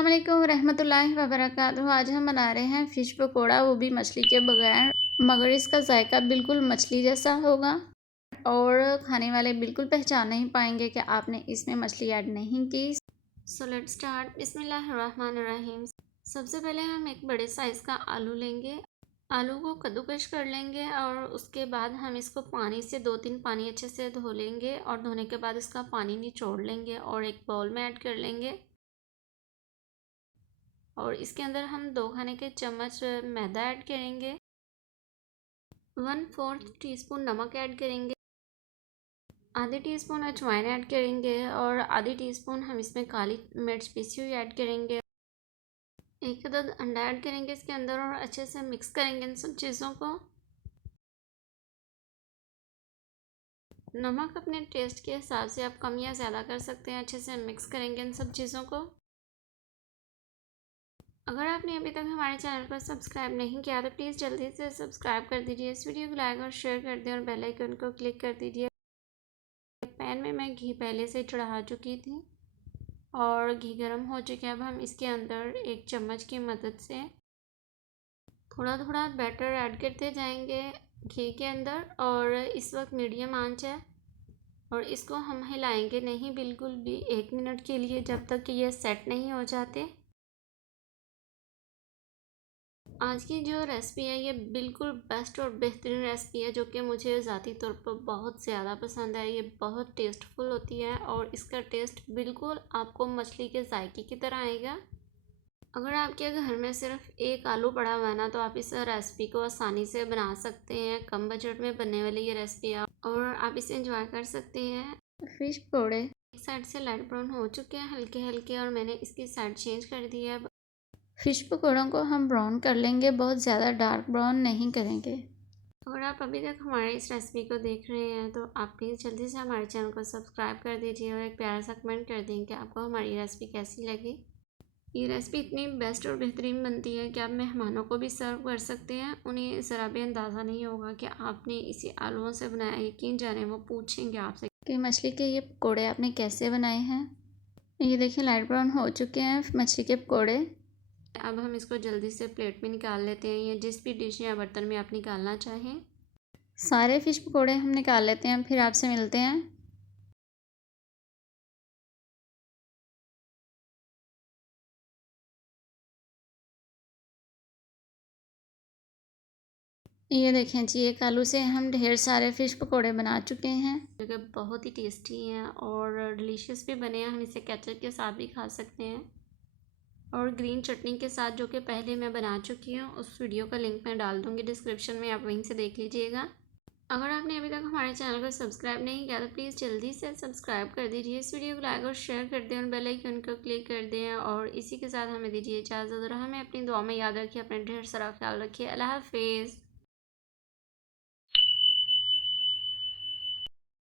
अस्सलाम वालेकुम रहमतुल्लाहि व बरकातुहू। आज हम बना रहे हैं फ़िश पकोड़ा, वो भी मछली के बगैर, मगर इसका जायका बिल्कुल मछली जैसा होगा और खाने वाले बिल्कुल पहचान नहीं पाएंगे कि आपने इसमें मछली ऐड नहीं की। So let's start. बिस्मिल्लाहिर्रहमानिर्रहीम। सबसे पहले हम एक बड़े साइज़ का आलू लेंगे। आलू को कद्दूकश कर लेंगे और उसके बाद हम इसको पानी से 2-3 पानी अच्छे से धो लेंगे और धोने के बाद इसका पानी निचोड़ लेंगे और एक बाउल में ऐड कर लेंगे। और इसके अंदर हम 2 खाने के चम्मच मैदा ऐड करेंगे, 1/4 टीस्पून नमक ऐड करेंगे, आधी टीस्पून अजवाइन ऐड करेंगे और आधी टीस्पून हम इसमें काली मिर्च पीसी हुई ऐड करेंगे। एक अदद अंडा ऐड करेंगे इसके अंदर और अच्छे से मिक्स करेंगे इन सब चीज़ों को। नमक अपने टेस्ट के हिसाब से आप कम या ज़्यादा कर सकते हैं। अच्छे से मिक्स करेंगे इन सब चीज़ों को। अगर आपने अभी तक हमारे चैनल को सब्सक्राइब नहीं किया तो प्लीज़ जल्दी से सब्सक्राइब कर दीजिए, इस वीडियो को लाइक और शेयर कर दें और बेल आइकन को क्लिक कर दीजिए। पैन में मैं घी पहले से चढ़ा चुकी थी और घी गर्म हो चुका है। अब हम इसके अंदर एक चम्मच की मदद से थोड़ा थोड़ा बैटर ऐड करते जाएंगे घी के अंदर और इस वक्त मीडियम आंच है और इसको हम हिलाएंगे नहीं बिल्कुल भी 1 मिनट के लिए, जब तक कि ये सेट नहीं हो जाते। आज की जो रेसिपी है ये बिल्कुल बेस्ट और बेहतरीन रेसिपी है, जो कि मुझे ज़ाती तौर पर बहुत ज़्यादा पसंद है। ये बहुत टेस्टफुल होती है और इसका टेस्ट बिल्कुल आपको मछली के जायके की तरह आएगा। अगर आपके घर में सिर्फ एक आलू पड़ा हुआ है ना, तो आप इस रेसिपी को आसानी से बना सकते हैं। कम बजट में बनने वाली ये रेसिपी है और आप इसे एंजॉय कर सकते हैं। फिश पकौड़े एक साइड से लाइट ब्राउन हो चुके हैं हल्के हल्के और मैंने इसकी साइड चेंज कर दी है। फ़िश पकौड़ों को हम ब्राउन कर लेंगे, बहुत ज़्यादा डार्क ब्राउन नहीं करेंगे। अगर आप अभी तक हमारे इस रेसिपी को देख रहे हैं तो आप प्लीज़ जल्दी से हमारे चैनल को सब्सक्राइब कर दीजिए और एक प्यारा सा कमेंट कर दें कि आपको हमारी रेसिपी कैसी लगी। ये रेसिपी इतनी बेस्ट और बेहतरीन बनती है कि आप मेहमानों को भी सर्व कर सकते हैं। उन्हें ज़रा भी अंदाज़ा नहीं होगा कि आपने इसे आलूओं से बनाया। यकीन जाने वो पूछेंगे आपसे कि मछली के ये पकौड़े आपने कैसे बनाए हैं। ये देखिए लाइट ब्राउन हो चुके हैं मछली के पकौड़े। अब हम इसको जल्दी से प्लेट में निकाल लेते हैं या जिस भी डिश या बर्तन में आप निकालना चाहें। सारे फ़िश पकौड़े हम निकाल लेते हैं, फिर आपसे मिलते हैं। ये देखें जी, एक आलू से हम ढेर सारे फ़िश पकौड़े बना चुके हैं, जो कि बहुत ही टेस्टी हैं और डिलीशियस भी बने हैं। हम इसे केचप के साथ भी खा सकते हैं और ग्रीन चटनी के साथ, जो कि पहले मैं बना चुकी हूँ। उस वीडियो का लिंक मैं डाल दूँगी डिस्क्रिप्शन में, आप वहीं से देख लीजिएगा। अगर आपने अभी तक हमारे चैनल को सब्सक्राइब नहीं किया तो प्लीज़ जल्दी से सब्सक्राइब कर दीजिए, इस वीडियो को लाइक और शेयर कर दें और बेल आइकन को क्लिक कर दें। और इसी के साथ हमें दीजिए इजाज़त और हमें अपनी दुआ में याद रखिए। अपना ढेर सारा ख्याल रखिए। अल्लाह हाफिज़।